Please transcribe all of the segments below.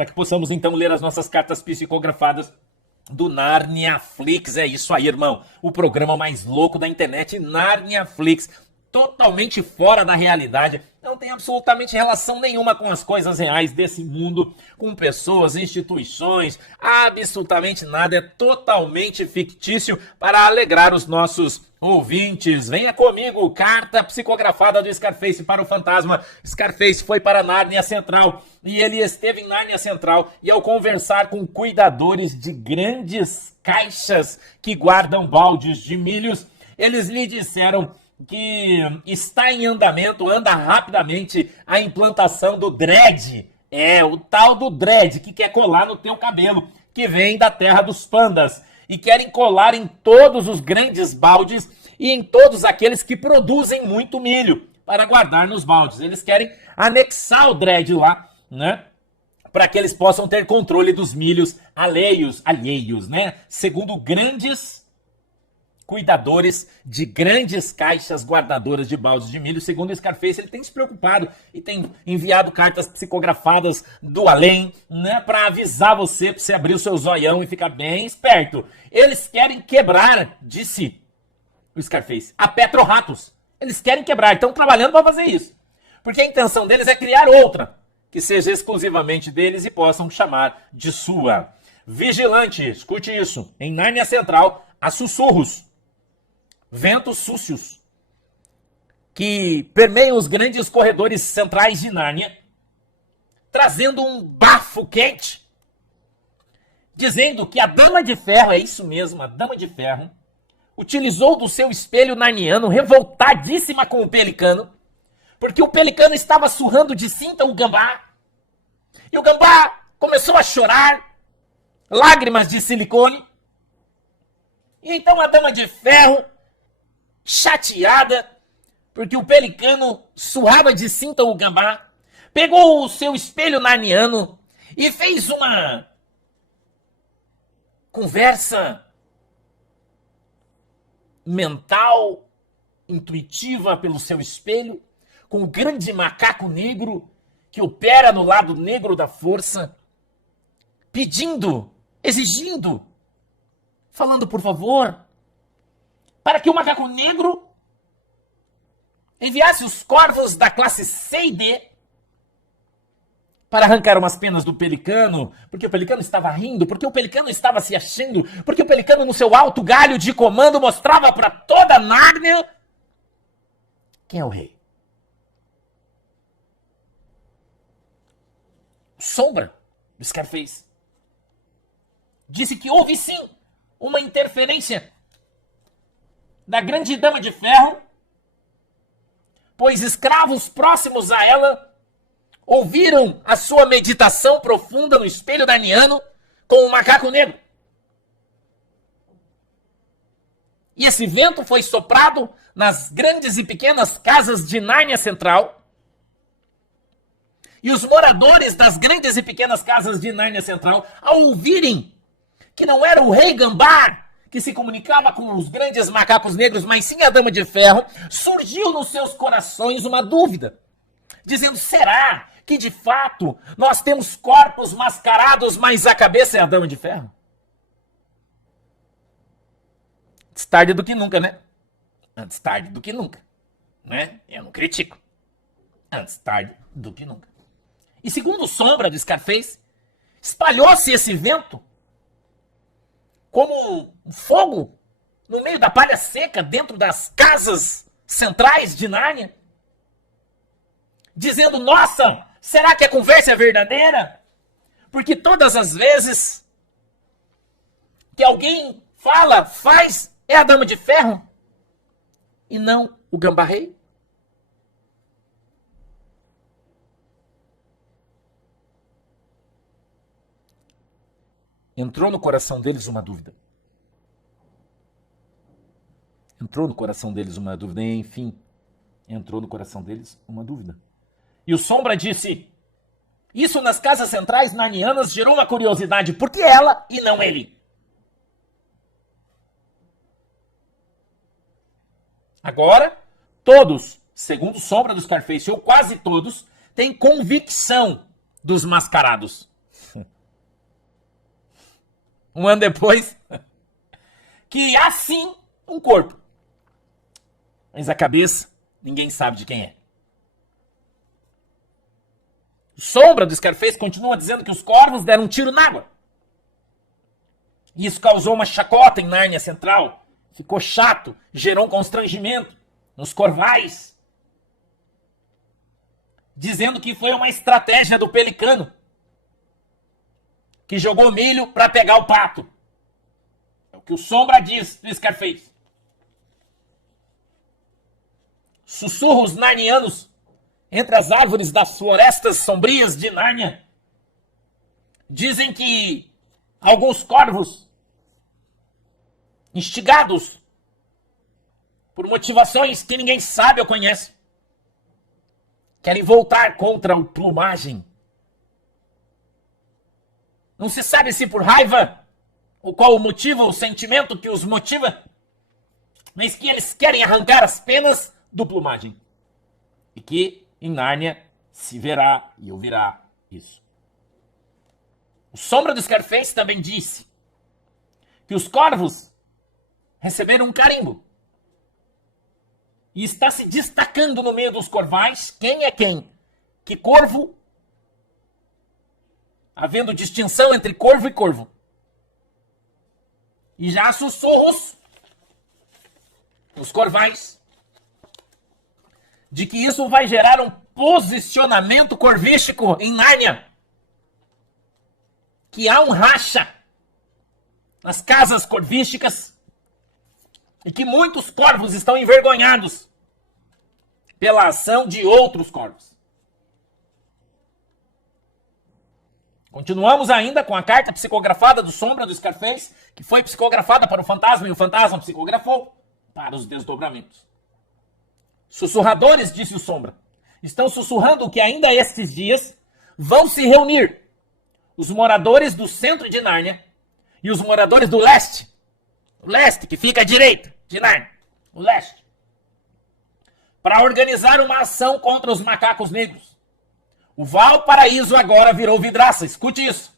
para que possamos então ler as nossas cartas psicografadas do Narniaflix. É isso aí, irmão. O programa mais louco da internet, Narniaflix. Totalmente fora da realidade. Não tem absolutamente relação nenhuma com as coisas reais desse mundo, com pessoas, instituições, absolutamente nada. É totalmente fictício para alegrar os nossos ouvintes. Venha comigo, carta psicografada do Scarface para o fantasma. Scarface foi para Nárnia Central e ele esteve em Nárnia Central e ao conversar com cuidadores de grandes caixas que guardam baldes de milhos, eles lhe disseram que está em andamento, anda rapidamente a implantação do dread. É, o tal do dread, que quer colar no teu cabelo, que vem da terra dos pandas. E querem colar em todos os grandes baldes e em todos aqueles que produzem muito milho para guardar nos baldes. Eles querem anexar o dread lá, né? Para que eles possam ter controle dos milhos alheios, né? Segundo grandes cuidadores de grandes caixas guardadoras de baldes de milho. Segundo o Scarface, ele tem se preocupado e tem enviado cartas psicografadas do além, né, para avisar você, para você abrir o seu zoião e ficar bem esperto. Eles querem quebrar, disse o Scarface, a Petroratos. Eles querem quebrar, estão trabalhando para fazer isso. Porque a intenção deles é criar outra, que seja exclusivamente deles e possam chamar de sua. Vigilante, escute isso, em Nárnia Central, há sussurros, ventos súcios, que permeiam os grandes corredores centrais de Nárnia, trazendo um bafo quente, dizendo que a Dama de Ferro, é isso mesmo, a Dama de Ferro, utilizou do seu espelho narniano, revoltadíssima com o Pelicano, porque o Pelicano estava surrando de cinta o Gambá, e o Gambá começou a chorar, lágrimas de silicone, e então a Dama de Ferro, chateada, porque o Pelicano surrava de cinta o Gambá, pegou o seu espelho narniano e fez uma conversa mental, intuitiva pelo seu espelho, com o grande macaco negro que opera no lado negro da força, pedindo, exigindo, falando por favor, para que o macaco negro enviasse os corvos da classe C e D para arrancar umas penas do Pelicano, porque o Pelicano estava rindo, porque o Pelicano estava se achando, porque o Pelicano no seu alto galho de comando mostrava para toda Nárnia quem é o rei. Sombra do Scarface disse que houve sim uma interferência da grande Dama de Ferro, pois escravos próximos a ela ouviram a sua meditação profunda no espelho narniano com o macaco negro. E esse vento foi soprado nas grandes e pequenas casas de Nárnia Central. E os moradores das grandes e pequenas casas de Nárnia Central, ao ouvirem que não era o rei Gambá que se comunicava com os grandes macacos negros, mas sim a Dama de Ferro, surgiu nos seus corações uma dúvida, dizendo, será que de fato nós temos corpos mascarados, mas a cabeça é a Dama de Ferro? Antes tarde do que nunca, né? Antes tarde do que nunca, né? Eu não critico. Antes tarde do que nunca. E segundo Sombra de Scarface, espalhou-se esse vento como um fogo no meio da palha seca dentro das casas centrais de Nárnia, dizendo, nossa, será que a conversa é verdadeira? Porque todas as vezes que alguém fala, faz, é a Dama de Ferro e não o Gambá Rei. Entrou no coração deles uma dúvida. Entrou no coração deles uma dúvida. Enfim, entrou no coração deles uma dúvida. E o Sombra disse, isso nas casas centrais narnianas gerou uma curiosidade. Por que ela e não ele? Agora, todos, segundo Sombra do Scarface, ou quase todos, têm convicção dos mascarados. um ano depois, que há sim um corpo. Mas a cabeça, ninguém sabe de quem é. Sombra do Scarface continua dizendo que os corvos deram um tiro na água. Isso causou uma chacota em Nárnia Central. Ficou chato, gerou um constrangimento nos corvais. Dizendo que foi uma estratégia do pelicano, que jogou milho para pegar o pato. É o que o Sombra diz do Scarface. Sussurros narnianos entre as árvores das florestas sombrias de Nárnia dizem que alguns corvos, instigados por motivações que ninguém sabe ou conhece, querem voltar contra o plumagem. Não se sabe se por raiva, ou qual o motivo, o sentimento que os motiva, mas que eles querem arrancar as penas do plumagem. E que em Nárnia se verá e ouvirá isso. O Sombra do Scarface também disse que os corvos receberam um carimbo. E está se destacando no meio dos corvais quem é quem. Que corvo, havendo distinção entre corvo e corvo. E já há sussurros nos corvais de que isso vai gerar um posicionamento corvístico em Nárnia. Que há um racha nas casas corvísticas e que muitos corvos estão envergonhados pela ação de outros corvos. Continuamos ainda com a carta psicografada do Sombra do Scarface, que foi psicografada para o fantasma e o fantasma psicografou para os desdobramentos. Sussurradores, disse o Sombra, estão sussurrando que ainda estes dias vão se reunir os moradores do centro de Nárnia e os moradores do leste. O leste, que fica à direita de Nárnia. O leste. Para organizar uma ação contra os macacos negros. O Valparaíso agora virou vidraça. Escute isso.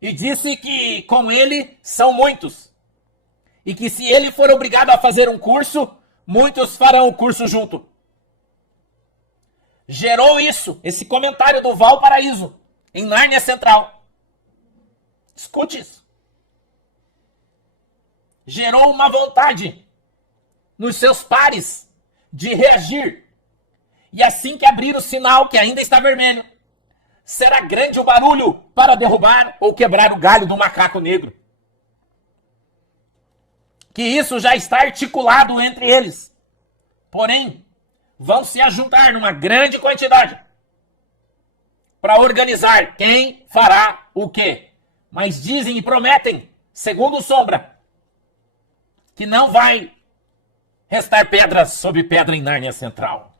E disse que com ele são muitos. E que se ele for obrigado a fazer um curso, muitos farão o curso junto. Gerou isso, esse comentário do Valparaíso, em Nárnia Central. Escute isso. Gerou uma vontade nos seus pares de reagir. E assim que abrir o sinal, que ainda está vermelho, será grande o barulho para derrubar ou quebrar o galho do macaco negro. Que isso já está articulado entre eles. Porém, vão se ajuntar numa grande quantidade para organizar quem fará o quê. Mas dizem e prometem, segundo o Sombra, que não vai restar pedra sobre pedra em Nárnia Central.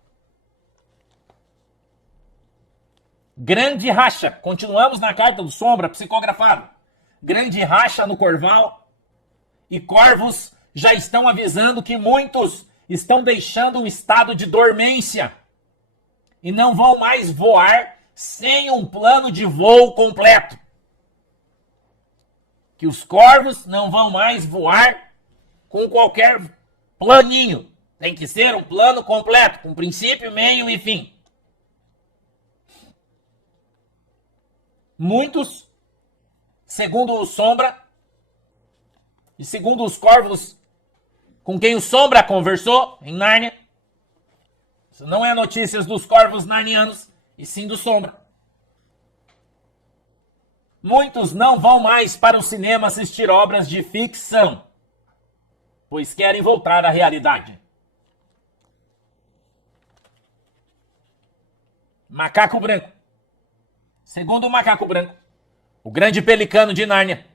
Grande racha. Continuamos na carta do Sombra, psicografado. Grande racha no Corval. E corvos já estão avisando que muitos estão deixando um estado de dormência. E não vão mais voar sem um plano de voo completo. Que os corvos não vão mais voar com qualquer planinho. Tem que ser um plano completo, com princípio, meio e fim. Muitos, segundo o Sombra, e segundo os corvos com quem o Sombra conversou em Nárnia, isso não é notícias dos corvos narnianos, e sim do Sombra. Muitos não vão mais para o cinema assistir obras de ficção, pois querem voltar à realidade. Macaco Branco. Segundo o Macaco Branco, o grande pelicano de Nárnia,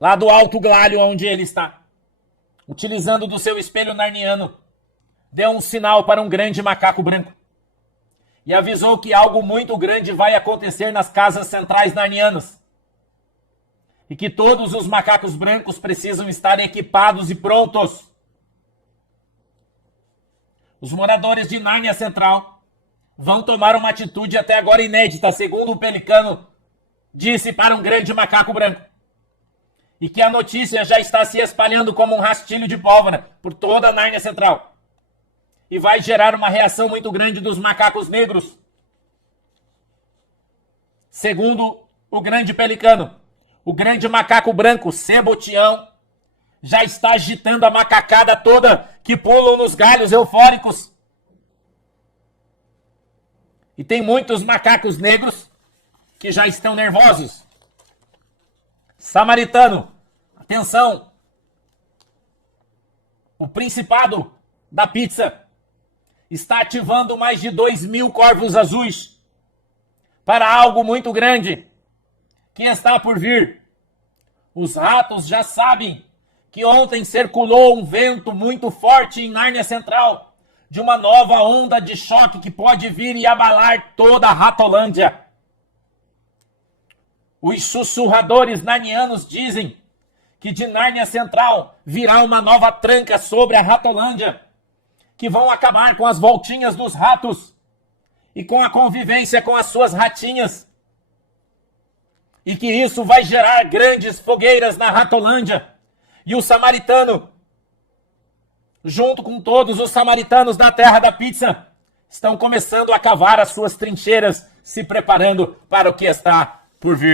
lá do Alto Galho onde ele está, utilizando do seu espelho narniano, deu um sinal para um grande macaco branco e avisou que algo muito grande vai acontecer nas casas centrais narnianas e que todos os macacos brancos precisam estar equipados e prontos. Os moradores de Nárnia Central vão tomar uma atitude até agora inédita, segundo o pelicano disse para um grande macaco branco. e que a notícia já está se espalhando como um rastilho de pólvora por toda a Nárnia Central. E vai gerar uma reação muito grande dos macacos negros. Segundo o grande pelicano, o grande macaco branco, Sebotião, já está agitando a macacada toda que pulam nos galhos eufóricos. E tem muitos macacos negros que já estão nervosos. Samaritano, atenção! O Principado da Pizza está ativando mais de 2.000 corvos azuis para algo muito grande que está por vir. Os ratos já sabem que ontem circulou um vento muito forte em Nárnia Central de uma nova onda de choque que pode vir e abalar toda a Ratolândia. Os sussurradores narnianos dizem que de Nárnia Central virá uma nova tranca sobre a Ratolândia, que vão acabar com as voltinhas dos ratos e com a convivência com as suas ratinhas. E que isso vai gerar grandes fogueiras na Ratolândia. E o samaritano, junto com todos os samaritanos da terra da pizza, estão começando a cavar as suas trincheiras, se preparando para o que está por vir.